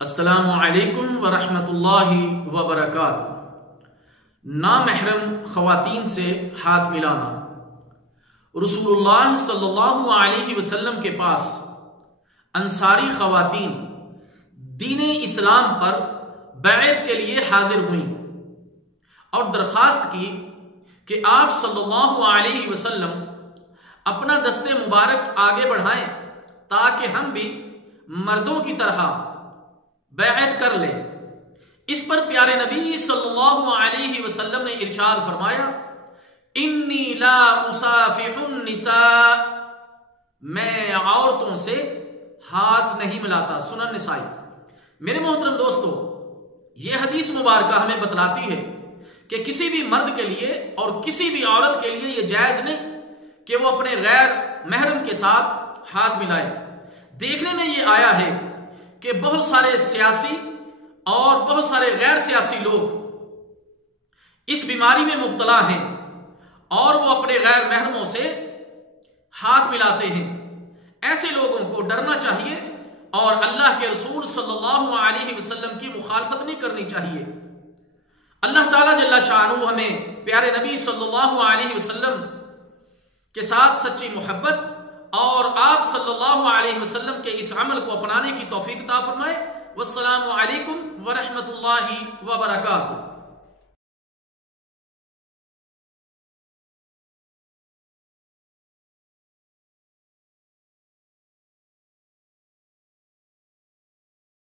السلام علیکم ورحمۃ اللہ وبرکاتہ۔ نامحرم خواتین سے ہاتھ ملانا۔ رسول اللہ صلی اللہ علیہ وسلم کے پاس انصاری خواتین دین اسلام پر بیعت کے لیے حاضر ہوئیں اور درخواست کی کہ آپ صلی اللہ علیہ وسلم اپنا دست مبارک آگے بڑھائیں تاکہ ہم بھی مردوں کی طرح بیعت کر لیں۔ اس پر پیارے نبی صلی اللہ علیہ وسلم نے ارشاد فرمایا، انی لا اصافح النساء، میں عورتوں سے ہاتھ نہیں ملاتا۔ سنن نسائی۔ میرے محترم دوستو، یہ حدیث مبارکہ ہمیں بتلاتی ہے کہ کسی بھی مرد کے لیے اور کسی بھی عورت کے لیے یہ جائز نہیں کہ وہ اپنے غیر محرم کے ساتھ ہاتھ ملائے۔ دیکھنے میں یہ آیا ہے کہ بہت سارے سیاسی اور بہت سارے غیر سیاسی لوگ اس بیماری میں مبتلا ہیں اور وہ اپنے غیر محرموں سے ہاتھ ملاتے ہیں۔ ایسے لوگوں کو ڈرنا چاہیے اور اللہ کے رسول صلی اللہ علیہ وسلم کی مخالفت نہیں کرنی چاہیے۔ اللہ تعالیٰ جل شانہ ہمیں پیارے نبی صلی اللہ علیہ وسلم کے ساتھ سچی محبت اور آپ صلی اللہ علیہ وسلم کے اس عمل کو اپنانے کی توفیق عطا فرمائے۔ والسلام علیکم ورحمۃ اللہ وبرکاتہ۔